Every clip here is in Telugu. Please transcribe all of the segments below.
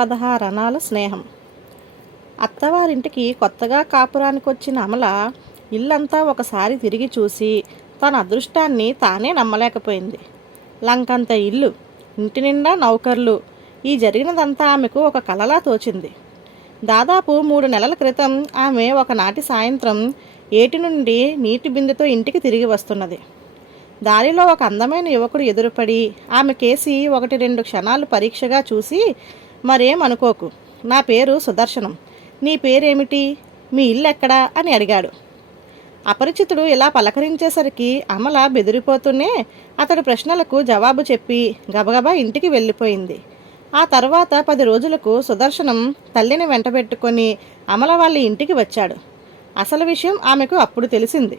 పదహారు అనాల స్నేహం. అత్తవారింటికి కొత్తగా కాపురానికి వచ్చిన అమల ఇల్లంతా ఒకసారి తిరిగి చూసి తన అదృష్టాన్ని తానే నమ్మలేకపోయింది. లంకంత ఇల్లు ఇంటి నిండా నౌకర్లు ఈ జరిగినదంతా ఆమెకు ఒక కలలా తోచింది. దాదాపు మూడు నెలల క్రితం ఆమె ఒకనాటి సాయంత్రం ఏటి నుండి నీటి బిందెతో ఇంటికి తిరిగి వస్తున్నది. దారిలో ఒక అందమైన యువకుడు ఎదురుపడి ఆమె కేసి ఒకటి రెండు క్షణాలు పరీక్షగా చూసి మరేం అనుకోకు నా పేరు సుదర్శనం. నీ పేరేమిటి? మీ ఇల్లు ఎక్కడా అని అడిగాడు. అపరిచితుడు ఇలా పలకరించేసరికి అమల బెదిరిపోతూనే అతడి ప్రశ్నలకు జవాబు చెప్పి గబగబా ఇంటికి వెళ్ళిపోయింది. ఆ తర్వాత పది రోజులకు సుదర్శనం తల్లిని వెంటబెట్టుకొని అమల వాళ్ళ ఇంటికి వచ్చాడు. అసలు విషయం ఆమెకు అప్పుడు తెలిసింది.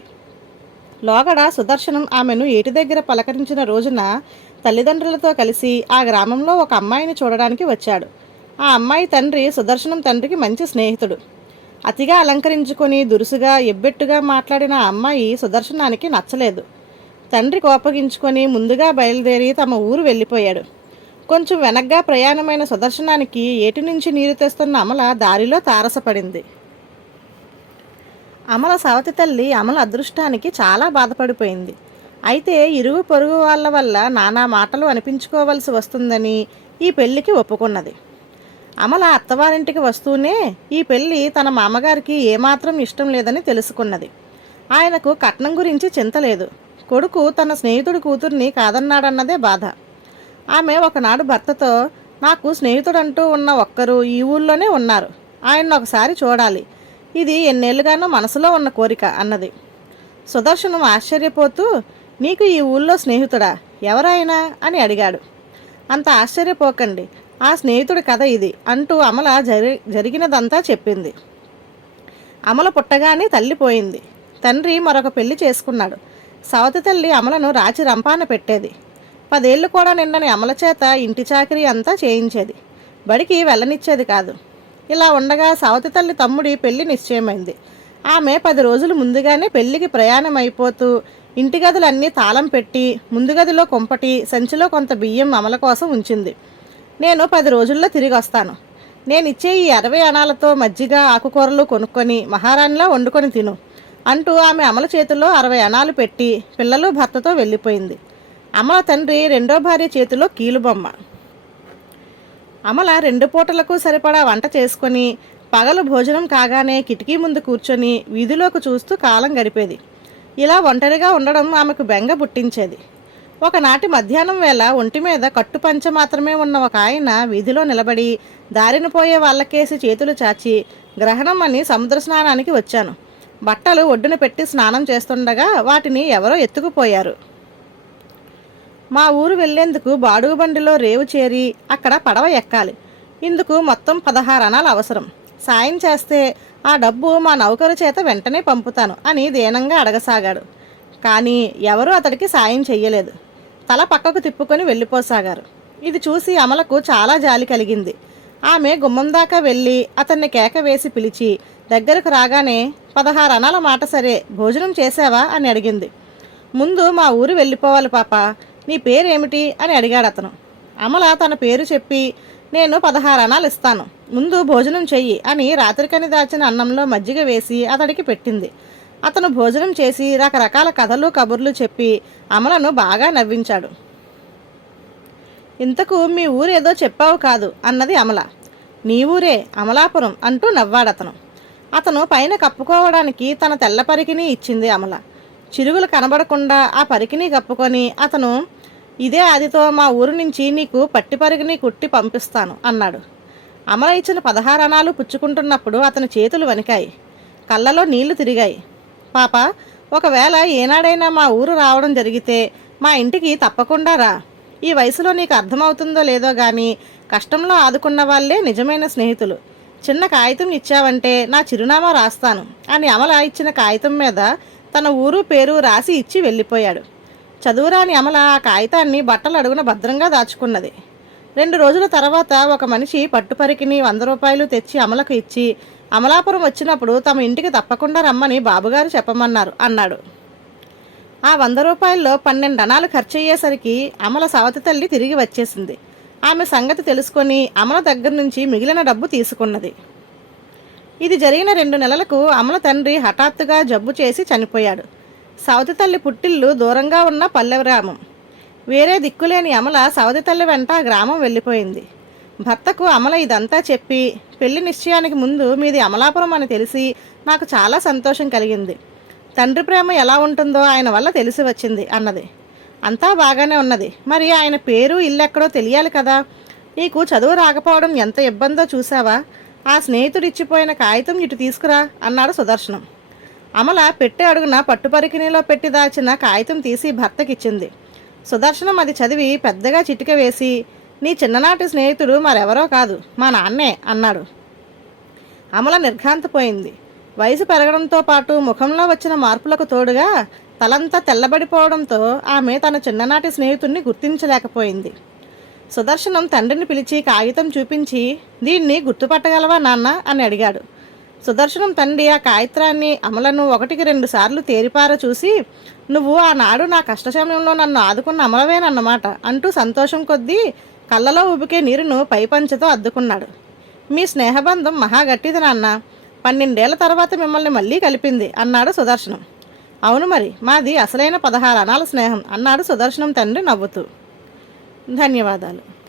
లోగడ సుదర్శనం ఆమెను ఏటి దగ్గర పలకరించిన రోజున తల్లిదండ్రులతో కలిసి ఆ గ్రామంలో ఒక అమ్మాయిని చూడడానికి వచ్చాడు. ఆ అమ్మాయి తండ్రి సుదర్శనం తండ్రికి మంచి స్నేహితుడు. అతిగా అలంకరించుకొని దురుసుగా ఎబ్బెట్టుగా మాట్లాడిన ఆ అమ్మాయి సుదర్శనానికి నచ్చలేదు. తండ్రి కోపగించుకొని ముందుగా బయలుదేరి తమ ఊరు వెళ్ళిపోయాడు. కొంచెం వెనగ్గా ప్రయాణమైన సుదర్శనానికి ఏటి నుంచి నీరు తెస్తున్న అమల దారిలో తారసపడింది. అమల సవతి తల్లి అమల అదృష్టానికి చాలా బాధపడిపోయింది. అయితే ఇరుగు పొరుగు వాళ్ళ వల్ల నానా మాటలు అనిపించుకోవలసి వస్తుందని ఈ పెళ్ళికి ఒప్పుకున్నది. అమల అత్తవారింటికి వస్తూనే ఈ పెళ్ళి తన మామగారికి ఏమాత్రం ఇష్టం లేదని తెలుసుకున్నది. ఆయనకు కట్నం గురించి చింత లేదు. కొడుకు తన స్నేహితుడి కూతుర్ని కాదన్నాడన్నదే బాధ. ఆమె ఒకనాడు భర్తతో నాకు స్నేహితుడంటూ ఉన్న ఒక్కరు ఈ ఊళ్ళోనే ఉన్నారు. ఆయన్ని ఒకసారి చూడాలి. ఇది ఎన్నేళ్ళుగానో మనసులో ఉన్న కోరిక అన్నది. సుదర్శనం ఆశ్చర్యపోతూ నీకు ఈ ఊళ్ళో స్నేహితుడా? ఎవరైనా అని అడిగాడు. అంత ఆశ్చర్యపోకండి. ఆ స్నేహితుడి కథ ఇది అంటూ అమల జరి జరిగినదంతా చెప్పింది. అమల పుట్టగానే తల్లి పోయింది. తండ్రి మరొక పెళ్ళి చేసుకున్నాడు. సవతి తల్లి అమలను రాచి రంపాన పెట్టేది. పదేళ్ళు కూడా నిన్నని అమల చేత ఇంటి చాకరీ అంతా చేయించేది. బడికి వెళ్ళనిచ్చేది కాదు. ఇలా ఉండగా సవతి తల్లి తమ్ముడి పెళ్ళి నిశ్చయమైంది. ఆమె పది రోజులు ముందుగానే పెళ్ళికి ప్రయాణం అయిపోతూ ఇంటి గదులన్నీ తాళం పెట్టి ముందు గదిలో కొంపటి సంచిలో కొంత బియ్యం అమల కోసం ఉంచింది. నేను పది రోజుల్లో తిరిగి వస్తాను. నేను ఇచ్చే ఈ అరవై అణాలతో మజ్జిగ ఆకుకూరలు కొనుక్కొని మహారాణిలా వండుకొని తిను అంటూ ఆమె అమల చేతిలో అరవై అణాలు పెట్టి పిల్లలు భర్తతో వెళ్ళిపోయింది. అమల తండ్రి రెండో భార్య చేతిలో కీలుబొమ్మ. అమల రెండు పూటలకు సరిపడా వంట చేసుకొని పగలు భోజనం కాగానే కిటికీ ముందు కూర్చొని వీధిలోకి చూస్తూ కాలం గడిపేది. ఇలా ఒంటరిగా ఉండడం ఆమెకు బెంగ పుట్టించేది. ఒకనాటి మధ్యాహ్నం వేళ ఒంటి మీద కట్టుపంచ మాత్రమే ఉన్న ఒక ఆయన వీధిలో నిలబడి దారిన పోయే వాళ్ళకేసి చేతులు చాచి గ్రహణం అని సముద్ర స్నానానికి వచ్చాను. బట్టలు ఒడ్డున పెట్టి స్నానం చేస్తుండగా వాటిని ఎవరో ఎత్తుకుపోయారు. మా ఊరు వెళ్ళేందుకు బాడుగు బండిలో రేవు చేరి అక్కడ పడవ ఎక్కాలి. ఇందుకు మొత్తం పదహారు అణాలు అవసరం. సాయం చేస్తే ఆ డబ్బు మా నౌకరు చేత వెంటనే పంపుతాను అని దీనంగా అడగసాగాడు. కానీ ఎవరూ అతడికి సాయం చెయ్యలేదు. తల పక్కకు తిప్పుకొని వెళ్ళిపోసాగారు. ఇది చూసి అమలకు చాలా జాలి కలిగింది. ఆమె గుమ్మం దాకా వెళ్ళి అతన్ని కేక వేసి పిలిచి దగ్గరకు రాగానే పదహారు అనాల మాట సరే భోజనం చేసావా అని అడిగింది. ముందు మా ఊరు వెళ్ళిపోవాలి పాప నీ పేరేమిటి? అని అడిగాడు అతను. అమల తన పేరు చెప్పి నేను పదహారు అనాలు ఇస్తాను ముందు భోజనం చెయ్యి అని రాత్రికని దాచిన అన్నంలో మజ్జిగ వేసి అతడికి పెట్టింది. అతను భోజనం చేసి రకరకాల కథలు కబుర్లు చెప్పి అమలను బాగా నవ్వించాడు. ఇంతకు మీ ఊరేదో చెప్పావు కాదు అన్నది అమల. నీ ఊరే అమలాపురం అంటూ నవ్వాడతను. అతను పైన కప్పుకోవడానికి తన తెల్ల పరికిని ఇచ్చింది అమల. చిరుగులు కనబడకుండా ఆ పరికిని కప్పుకొని అతను ఇదే ఆదితో మా ఊరు నుంచి నీకు పట్టి పరికిని కుట్టి పంపిస్తాను అన్నాడు. అమల ఇచ్చిన పదహారు అణాలు పుచ్చుకుంటున్నప్పుడు అతని చేతులు వణికాయి. కళ్ళలో నీళ్ళు తిరిగాయి. పాప ఒకవేళ ఏనాడైనా మా ఊరు రావడం జరిగితే మా ఇంటికి తప్పకుండా రా. ఈ వయసులో నీకు అర్థమవుతుందో లేదో కానీ కష్టంలో ఆదుకున్న వాళ్ళే నిజమైన స్నేహితులు. చిన్న కాగితం ఇచ్చావంటే నా చిరునామా రాస్తాను అని అమల ఇచ్చిన కాగితం మీద తన ఊరు పేరు రాసి ఇచ్చి వెళ్ళిపోయాడు. చదువురాని అమల ఆ కాగితాన్ని బట్టలు అడుగున భద్రంగా దాచుకున్నది. రెండు రోజుల తర్వాత ఒక మనిషి పట్టుపరికిని వంద రూపాయలు తెచ్చి అమలకు ఇచ్చి అమలాపురం వచ్చినప్పుడు తమ ఇంటికి తప్పకుండా రమ్మని బాబుగారు చెప్పమన్నారు అన్నాడు. ఆ వంద రూపాయల్లో పన్నెండు అణాలు ఖర్చు అయ్యేసరికి అమల సవతి తల్లి తిరిగి వచ్చేసింది. ఆమె సంగతి తెలుసుకొని అమల దగ్గర నుంచి మిగిలిన డబ్బు తీసుకున్నది. ఇది జరిగిన రెండు నెలలకు అమల తండ్రి హఠాత్తుగా జబ్బు చేసి చనిపోయాడు. సవతి తల్లి పుట్టిల్లు దూరంగా ఉన్న పల్లె గ్రామం. వేరే దిక్కులేని అమల సవతి తల్లి వెంట గ్రామం వెళ్ళిపోయింది. భర్తకు అమల ఇదంతా చెప్పి పెళ్ళి నిశ్చయానికి ముందు మీది అమలాపురం అని తెలిసి నాకు చాలా సంతోషం కలిగింది. తండ్రి ప్రేమ ఎలా ఉంటుందో ఆయన వల్ల తెలిసి వచ్చింది అన్నది. అంతా బాగానే ఉన్నది. మరి ఆయన పేరు ఇల్లు ఎక్కడో తెలియాలి కదా? నీకు చదువు రాకపోవడం ఎంత ఇబ్బందో చూసావా ఆ స్నేహితుడు ఇచ్చిపోయిన కాగితం ఇటు తీసుకురా అన్నాడు సుదర్శనం. అమల పెట్టే అడుగున పట్టుపరికిణిలో పెట్టి దాచిన కాగితం తీసి భర్తకిచ్చింది. సుదర్శనం అది చదివి పెద్దగా చిటిక వేసి నీ చిన్ననాటి స్నేహితుడు మరెవరో కాదు మా నాన్నే అన్నాడు. అమల నిర్ఘాంతపోయింది. వయసు పెరగడంతో పాటు ముఖంలో వచ్చిన మార్పులకు తోడుగా తలంతా తెల్లబడిపోవడంతో ఆమె తన చిన్ననాటి స్నేహితుడిని గుర్తించలేకపోయింది. సుదర్శనం తండ్రిని పిలిచి కాగితం చూపించి దీన్ని గుర్తుపట్టగలవా నాన్న? అని అడిగాడు. సుదర్శనం తండ్రి ఆ కాగితాన్ని అమలను ఒకటికి రెండు సార్లు తేరిపార చూసి నువ్వు ఆనాడు నా కష్ట సమయంలో నన్ను ఆదుకున్న అమలవేనన్నమాట అంటూ సంతోషం కొద్దీ కళ్ళలో ఉబికే నీరును పైపంచతో అద్దుకున్నాడు. మీ స్నేహబంధం మహాగట్టిది నాన్న. పన్నెండేళ్ళ తర్వాత మిమ్మల్ని మళ్ళీ కలిపింది అన్నాడు సుదర్శనం. అవును మరి మాది అసలైన పదహారు అనాల స్నేహం అన్నాడు సుదర్శనం తండ్రి నవ్వుతూ. ధన్యవాదాలు.